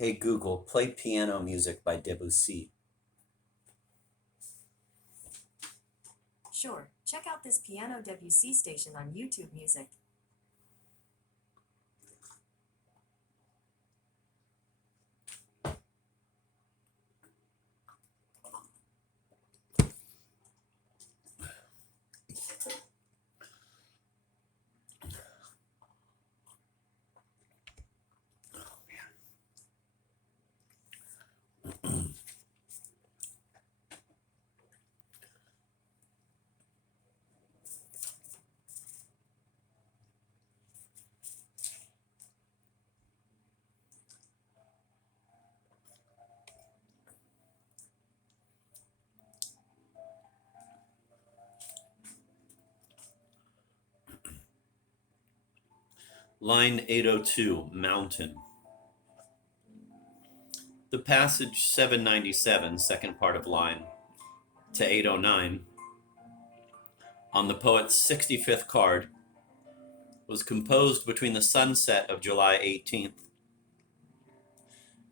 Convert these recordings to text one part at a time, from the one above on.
Hey Google, play piano music by Debussy. Sure, check out this Piano Debussy station on YouTube Music. Line 802, Mountain. The passage 797, second part of line, to 809, on the poet's 65th card, was composed between the sunset of July 18th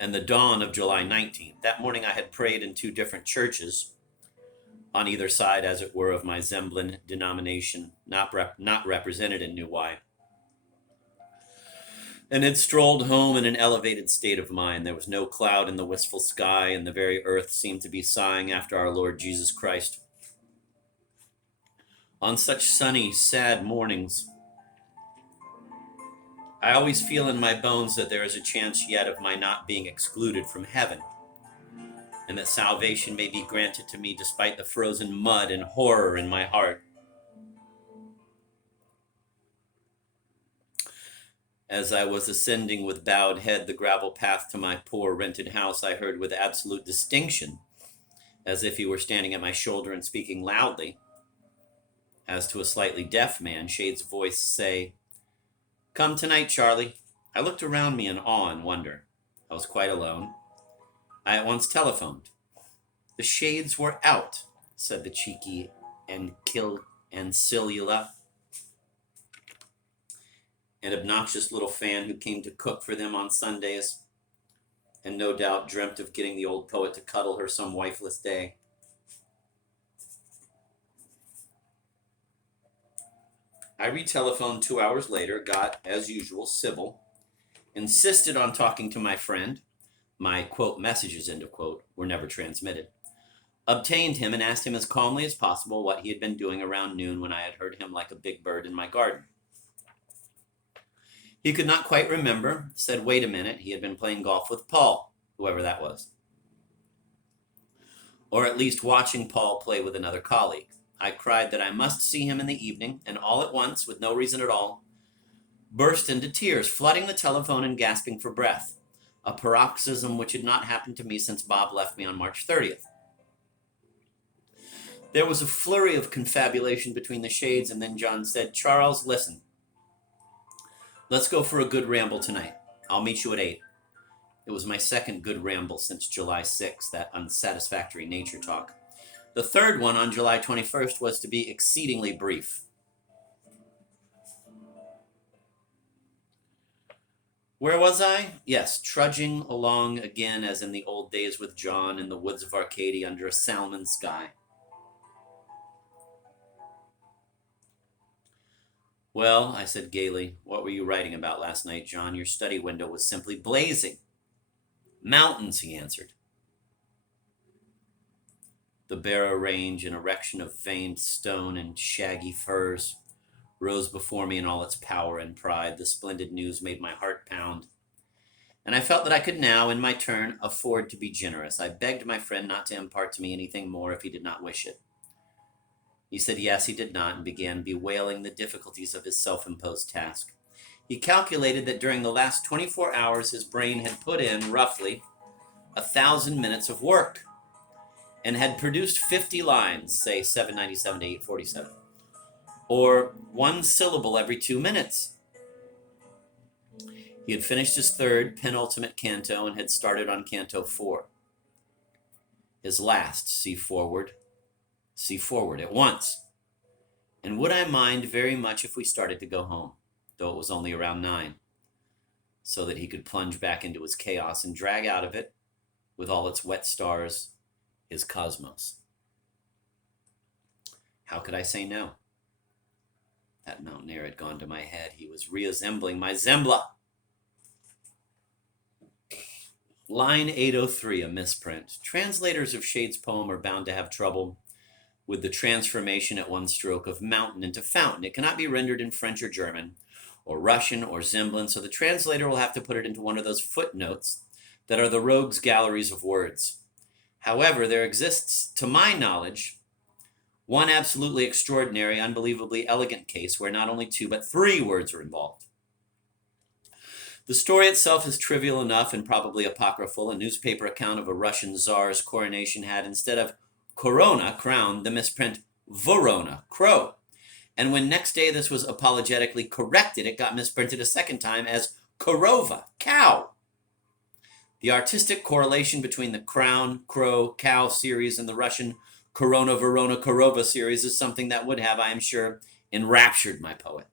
and the dawn of July 19th. That morning I had prayed in two different churches, on either side, as it were, of my Zemblin denomination, not represented in New Wye, and had strolled home in an elevated state of mind. There was no cloud in the wistful sky, and the very earth seemed to be sighing after our Lord Jesus Christ. On such sunny, sad mornings, I always feel in my bones that there is a chance yet of my not being excluded from heaven, and that salvation may be granted to me despite the frozen mud and horror in my heart. As I was ascending with bowed head the gravel path to my poor rented house, I heard with absolute distinction, as if he were standing at my shoulder and speaking loudly, as to a slightly deaf man, Shade's voice say, "Come tonight, Charlie." I looked around me in awe and wonder. I was quite alone. I at once telephoned. "The shades were out," said the cheeky Ancillula, an obnoxious little fan who came to cook for them on Sundays, and no doubt dreamt of getting the old poet to cuddle her some wifeless day. I re-telephoned 2 hours later, got, as usual, civil, insisted on talking to my friend. My, quote, messages, end of quote, were never transmitted. Obtained him and asked him as calmly as possible what he had been doing around noon when I had heard him like a big bird in my garden. He could not quite remember, said wait a minute, he had been playing golf with Paul, whoever that was. Or at least watching Paul play with another colleague. I cried that I must see him in the evening, and all at once, with no reason at all, burst into tears, flooding the telephone and gasping for breath, a paroxysm which had not happened to me since Bob left me on March 30th. There was a flurry of confabulation between the shades, and then John said, "Charles, listen. Let's go for a good ramble tonight. I'll meet you at 8. It was my second good ramble since July 6th, that unsatisfactory nature talk. The third one on July 21st was to be exceedingly brief. Where was I? Yes, trudging along again as in the old days with John in the woods of Arcadia under a salmon sky. Well, I said gaily, what were you writing about last night, John? Your study window was simply blazing. Mountains, he answered. The Barrow Range, an erection of veined stone and shaggy firs, rose before me in all its power and pride. The splendid news made my heart pound, and I felt that I could now, in my turn, afford to be generous. I begged my friend not to impart to me anything more if he did not wish it. He said yes, he did not, and began bewailing the difficulties of his self-imposed task. He calculated that during the last 24 hours his brain had put in, roughly, 1,000 minutes of work, and had produced 50 lines, say 797 to 847, or one syllable every 2 minutes. He had finished his third, penultimate canto and had started on Canto 4. His last, see forward at once. And would I mind very much if we started to go home, though it was only around 9. so that he could plunge back into his chaos and drag out of it, with all its wet stars, his cosmos. How could I say no? That mountaineer had gone to my head. He was reassembling my Zembla. Line 803, a misprint. Translators of Shade's poem are bound to have trouble with the transformation at one stroke of mountain into fountain. It cannot be rendered in French or German, or Russian, or Zemblin, so the translator will have to put it into one of those footnotes that are the rogues' galleries of words. However, there exists, to my knowledge, one absolutely extraordinary, unbelievably elegant case where not only 2 but 3 words are involved. The story itself is trivial enough and probably apocryphal. A newspaper account of a Russian czar's coronation had, instead of corona, crown, the misprint vorona, crow. And when next day this was apologetically corrected, it got misprinted a second time as korova, cow. The artistic correlation between the crown, crow, cow series and the Russian Corona, Verona, Korova series is something that would have, I am sure, enraptured my poet.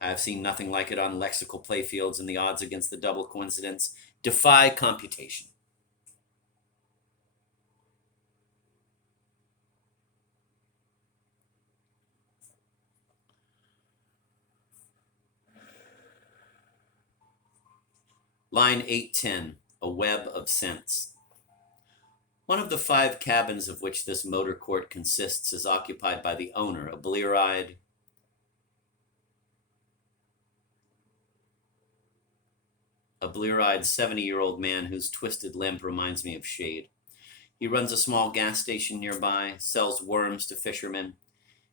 I have seen nothing like it on lexical playfields, and the odds against the double coincidence defy computation. Line 810, a web of sense. One of the 5 cabins of which this motor court consists is occupied by the owner, a blear-eyed, 70-year-old man whose twisted limp reminds me of Shade. He runs a small gas station nearby, sells worms to fishermen,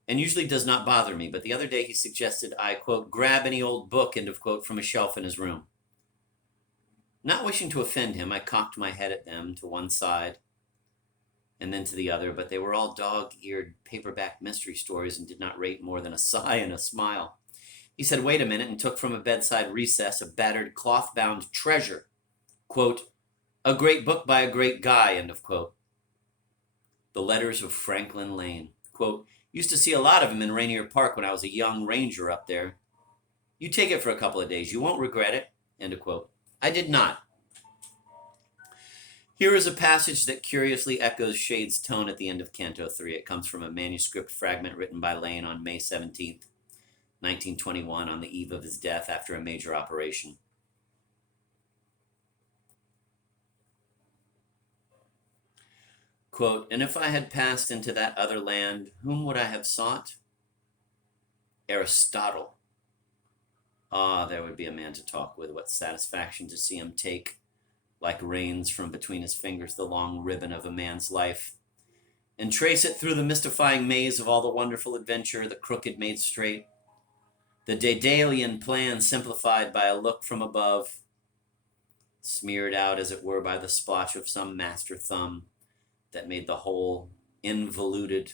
and usually does not bother me, but the other day he suggested I, quote, grab any old book, end of quote, from a shelf in his room. Not wishing to offend him, I cocked my head at them to one side and then to the other, but they were all dog-eared paperback mystery stories and did not rate more than a sigh and a smile. He said, wait a minute, and took from a bedside recess a battered cloth-bound treasure. Quote, a great book by a great guy, end of quote. The Letters of Franklin Lane. Quote, used to see a lot of him in Rainier Park when I was a young ranger up there. You take it for a couple of days. You won't regret it, end of quote. I did not. Here is a passage that curiously echoes Shade's tone at the end of Canto 3. It comes from a manuscript fragment written by Lane on May 17th, 1921, on the eve of his death after a major operation. Quote, and if I had passed into that other land, whom would I have sought? Aristotle. Ah, there would be a man to talk with. What satisfaction to see him take, like reins from between his fingers, the long ribbon of a man's life, and trace it through the mystifying maze of all the wonderful adventure, the crooked made straight, the Daedalian plan simplified by a look from above, smeared out, as it were, by the splotch of some master thumb that made the whole involuted,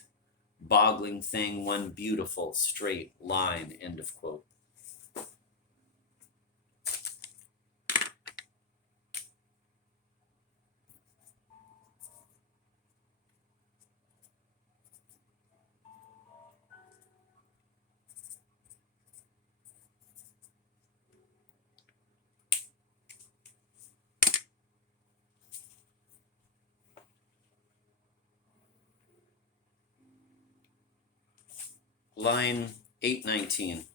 boggling thing one beautiful, straight line, end of quote. Line 819.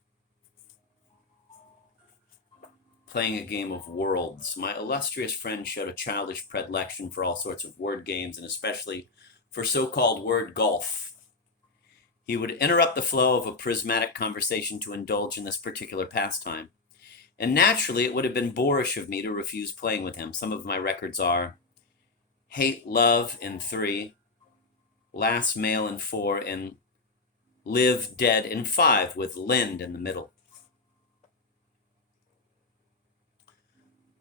Playing a game of worlds. My illustrious friend showed a childish predilection for all sorts of word games, and especially for so-called word golf. He would interrupt the flow of a prismatic conversation to indulge in this particular pastime. And naturally, it would have been boorish of me to refuse playing with him. Some of my records are Hate Love in 3, Last Mail in 4, and Live Dead in 5, with Lind in the middle.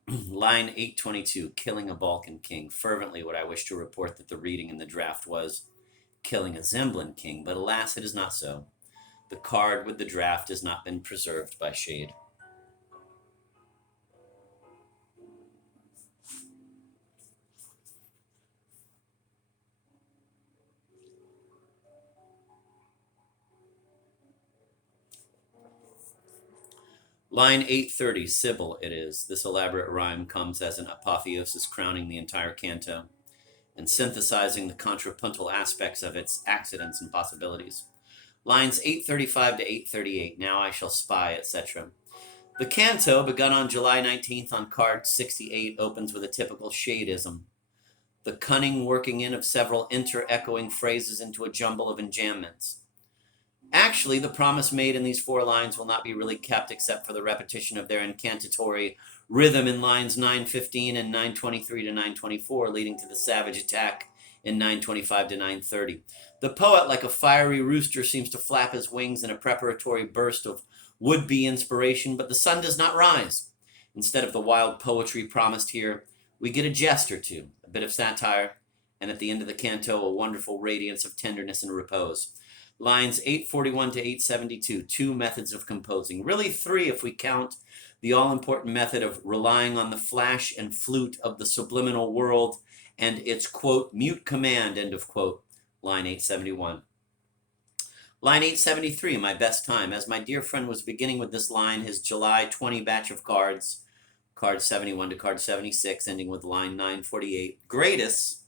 Line 822, Killing a Balkan King. Fervently would I wish to report that the reading in the draft was Killing a Zemblin King, but alas, it is not so. The card with the draft has not been preserved by Shade. Line 830, Sybil it is. This elaborate rhyme comes as an apotheosis crowning the entire canto and synthesizing the contrapuntal aspects of its accidents and possibilities. Lines 835 to 838, Now I Shall Spy, etc. The canto, begun on July 19th on card 68, opens with a typical shadeism, the cunning working in of several inter-echoing phrases into a jumble of enjambments. Actually, the promise made in these 4 lines will not be really kept except for the repetition of their incantatory rhythm in lines 915 and 923 to 924, leading to the savage attack in 925 to 930. The poet, like a fiery rooster, seems to flap his wings in a preparatory burst of would-be inspiration, but the sun does not rise. Instead of the wild poetry promised here, we get a jest or two, a bit of satire, and at the end of the canto, a wonderful radiance of tenderness and repose. Lines 841 to 872, 2 methods of composing. Really 3 if we count the all-important method of relying on the flash and flute of the subliminal world and its, quote, mute command, end of quote. Line 871. Line 873, my best time. As my dear friend was beginning with this line, his July 20 batch of cards, card 71 to card 76, ending with line 948, Gratus,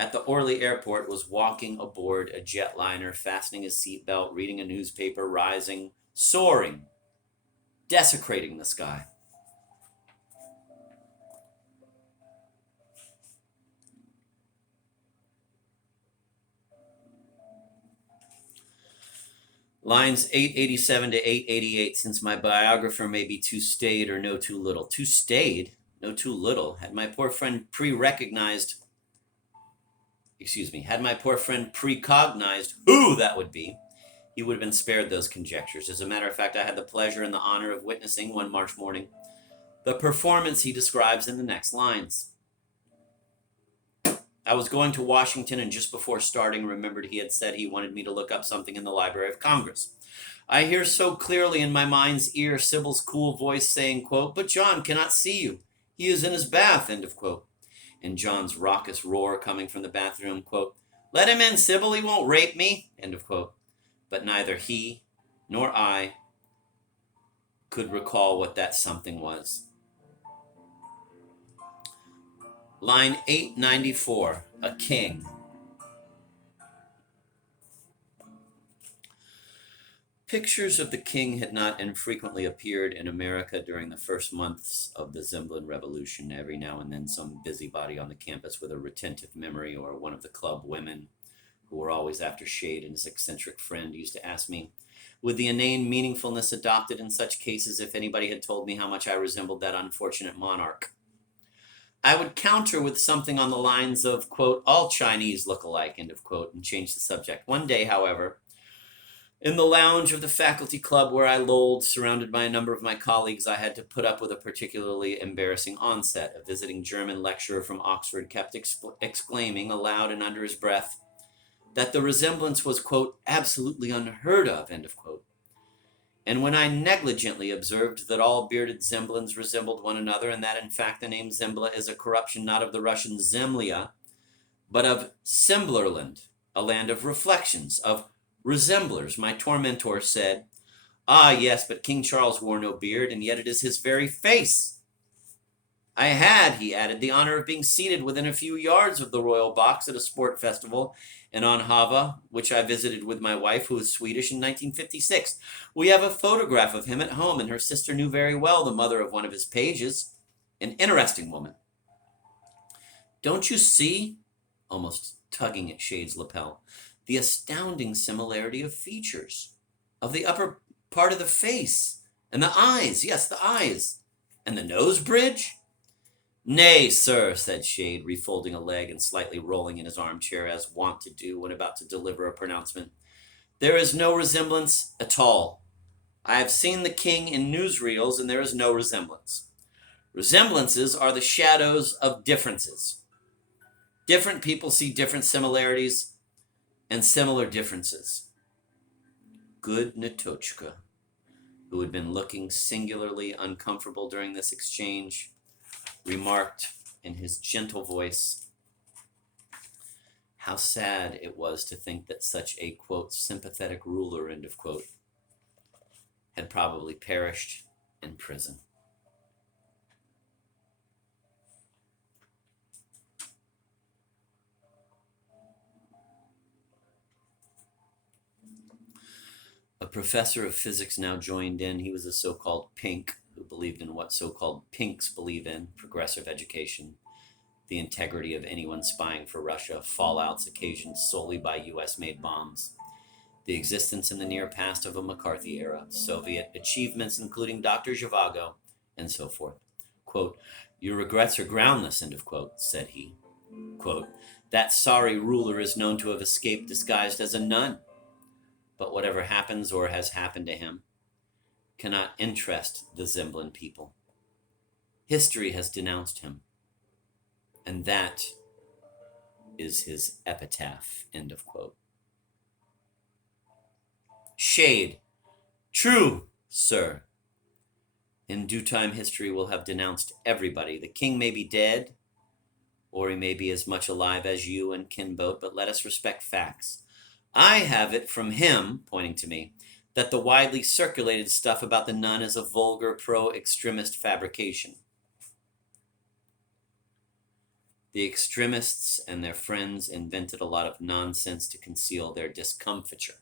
at the Orly airport, was walking aboard a jetliner, fastening his seatbelt, reading a newspaper, rising, soaring, desecrating the sky. Lines 887 to 888, since my biographer may be too staid or know too little. Too staid? No too little. Had my poor friend precognized who that would be, he would have been spared those conjectures. As a matter of fact, I had the pleasure and the honor of witnessing one March morning the performance he describes in the next lines. I was going to Washington, and just before starting remembered he had said he wanted me to look up something in the Library of Congress. I hear so clearly in my mind's ear Sybil's cool voice saying, quote, "But John cannot see you. He is in his bath," end of quote. And John's raucous roar coming from the bathroom, quote, "Let him in, Sybil, he won't rape me," end of quote. But neither he nor I could recall what that something was. Line 894, a king. Pictures of the king had not infrequently appeared in America during the first months of the Zemplin Revolution. Every now and then some busybody on the campus with a retentive memory, or one of the club women who were always after Shade and his eccentric friend, used to ask me, with the inane meaningfulness adopted in such cases, if anybody had told me how much I resembled that unfortunate monarch. I would counter with something on the lines of, quote, "All Chinese look alike," end of quote, and change the subject. One day, however, in the lounge of the faculty club where I lolled, surrounded by a number of my colleagues, I had to put up with a particularly embarrassing onset. A visiting German lecturer from Oxford kept exclaiming aloud and under his breath that the resemblance was, quote, "absolutely unheard of," end of quote. And when I negligently observed that all bearded Zemblins resembled one another, and that in fact the name Zembla is a corruption not of the Russian Zemlya, but of Semblerland, a land of reflections, of resemblers, my tormentor said, "Ah, yes, but King Charles wore no beard, and yet it is his very face." I had, he added, the honor of being seated within a few yards of the royal box at a sport festival in Onhava, which I visited with my wife, who is Swedish, in 1956. We have a photograph of him at home, and her sister knew very well the mother of one of his pages. An interesting woman. "Don't you see," almost tugging at Shade's lapel, "the astounding similarity of features, of the upper part of the face, and the eyes, yes, the eyes, and the nose bridge?" "Nay, sir," said Shade, refolding a leg and slightly rolling in his armchair as wont to do when about to deliver a pronouncement. "There is no resemblance at all. I have seen the king in newsreels, and there is no resemblance. Resemblances are the shadows of differences. Different people see different similarities and similar differences." Good Natochka, who had been looking singularly uncomfortable during this exchange, remarked in his gentle voice how sad it was to think that such a, quote, "sympathetic ruler," end of quote, had probably perished in prison. A professor of physics now joined in. He was a so-called pink who believed in what so-called pinks believe in: progressive education, the integrity of anyone spying for Russia, fallouts occasioned solely by US-made bombs, the existence in the near past of a McCarthy era, Soviet achievements including Dr. Zhivago, and so forth. Quote, "Your regrets are groundless," end of quote, said he. Quote, "That sorry ruler is known to have escaped disguised as a nun. But whatever happens or has happened to him cannot interest the Zemplin people. History has denounced him, and that is his epitaph," end of quote. Shade. True, sir. In due time, history will have denounced everybody. The king may be dead, or he may be as much alive as you and Kinboat, but let us respect facts. I have it from him, pointing to me, that the widely circulated stuff about the nun is a vulgar pro-extremist fabrication. The extremists and their friends invented a lot of nonsense to conceal their discomfiture.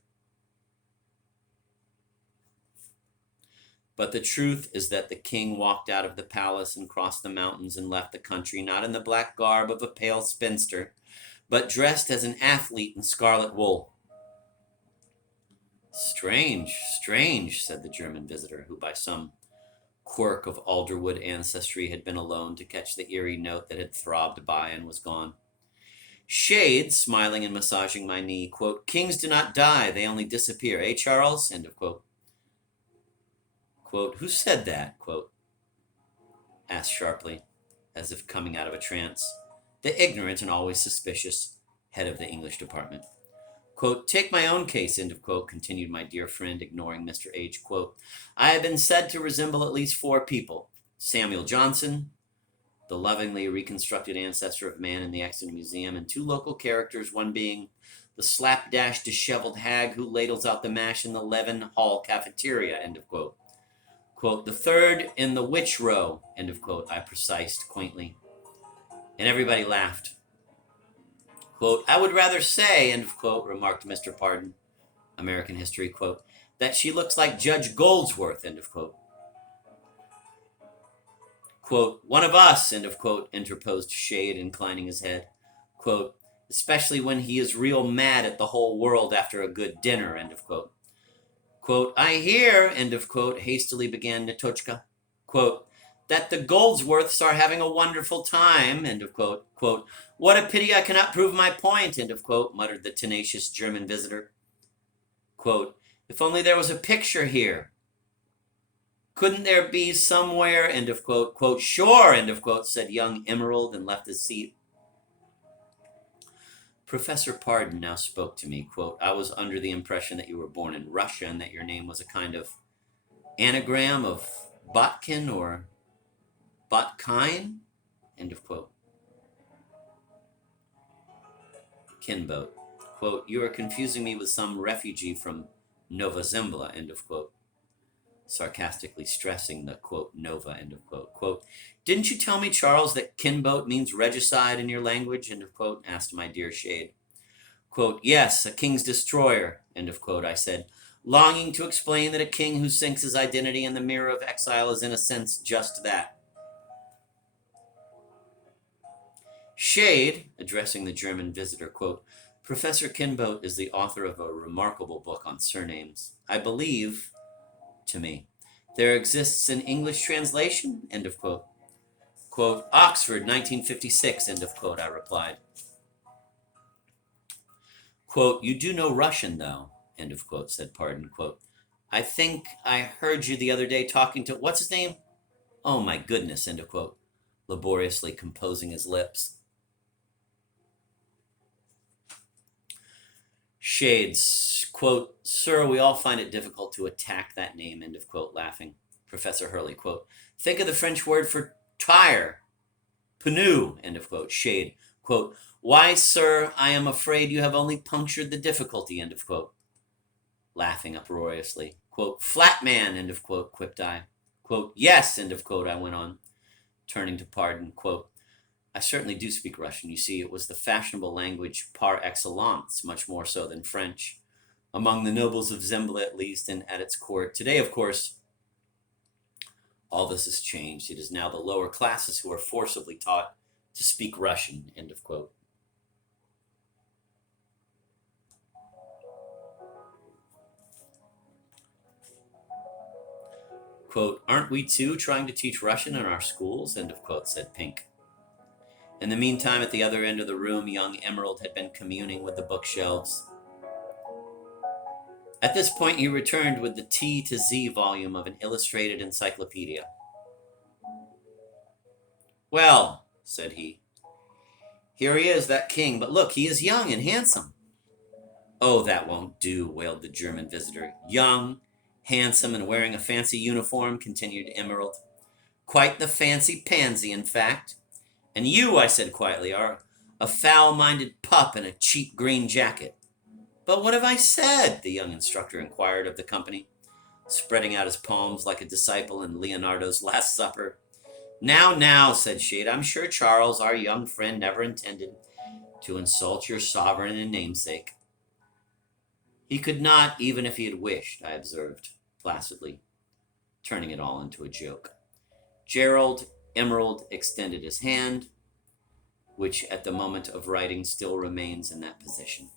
But the truth is that the king walked out of the palace and crossed the mountains and left the country, not in the black garb of a pale spinster, but dressed as an athlete in scarlet wool. Strange, strange, said the German visitor, who by some quirk of Alderwood ancestry had been alone to catch the eerie note that had throbbed by and was gone. Shade, smiling and massaging my knee, quote, "Kings do not die, they only disappear, eh, Charles?" End of quote. Quote, "Who said that?" Quote, asked sharply, as if coming out of a trance, the ignorant and always suspicious head of the English department. Quote, "Take my own case," end of quote, continued my dear friend, ignoring Mr. H. Quote, "I have been said to resemble at least 4 people. Samuel Johnson, the lovingly reconstructed ancestor of man in the Exton Museum, and 2 local characters, one being the slapdash disheveled hag who ladles out the mash in the Levin Hall cafeteria," end of quote. Quote, "The third in the witch row," end of quote, I precised quaintly. And everybody laughed. Quote, "I would rather say," end of quote, remarked Mr. Pardon, American History, quote, "that she looks like Judge Goldsworth," end of quote. Quote, "One of us," end of quote, interposed Shade, inclining his head. Quote, "Especially when he is real mad at the whole world after a good dinner," end of quote. Quote, "I hear," end of quote, hastily began Natochka. Quote, "that the Goldsworths are having a wonderful time," end of quote. Quote, "What a pity I cannot prove my point," end of quote, muttered the tenacious German visitor. Quote, "If only there was a picture here. Couldn't there be somewhere," end of quote. Quote, "Sure," end of quote, said young Emerald and left his seat. Professor Pardon now spoke to me. Quote, "I was under the impression that you were born in Russia and that your name was a kind of anagram of Botkin or Botkine," end of quote. Kinboat, quote, "You are confusing me with some refugee from Nova Zembla," end of quote, sarcastically stressing the, quote, Nova, end of quote. Quote, "Didn't you tell me, Charles, that Kinboat means regicide in your language," end of quote, asked my dear Shade. Quote, "Yes, a king's destroyer," end of quote, I said, longing to explain that a king who sinks his identity in the mirror of exile is in a sense just that. Shade, addressing the German visitor, quote, "Professor Kinboat is the author of a remarkable book on surnames. I believe," to me, "there exists an English translation," end of quote. Quote, "Oxford, 1956, end of quote," I replied. Quote, "You do know Russian, though," end of quote, said Pardon. Quote, "I think I heard you the other day talking to, what's his name? Oh my goodness," end of quote, laboriously composing his lips. Shades, quote, "Sir, we all find it difficult to attack that name," end of quote, laughing. Professor Hurley, quote, "Think of the French word for tire, pneu," end of quote. Shade, quote, "Why, sir, I am afraid you have only punctured the difficulty," end of quote, laughing uproariously. Quote, flat man, end of quote, quipped I. Quote, yes, end of quote, I went on, turning to Pardon. Quote, I certainly do speak Russian. You see, it was the fashionable language par excellence, much more so than French, among the nobles of Zembla at least, and at its court. Today, of course, all this has changed. It is now the lower classes who are forcibly taught to speak Russian, end of quote. Quote, aren't we too trying to teach Russian in our schools, end of quote, said Pink. In the meantime, at the other end of the room, young Emerald had been communing with the bookshelves. At this point, he returned with the T to Z volume of an illustrated encyclopedia. Well, said he, here he is, that king, but look, he is young and handsome. Oh, that won't do, wailed the German visitor. Young, handsome, and wearing a fancy uniform, continued Emerald. Quite the fancy pansy, in fact. And you, I said quietly, are a foul-minded pup in a cheap green jacket. But what have I said? The young instructor inquired of the company, spreading out his palms like a disciple in Leonardo's Last Supper. Now, said Shade, I'm sure Charles, our young friend, never intended to insult your sovereign and namesake. He could not, even if he had wished, I observed, placidly, turning it all into a joke. Gerald Emerald extended his hand, which at the moment of writing still remains in that position.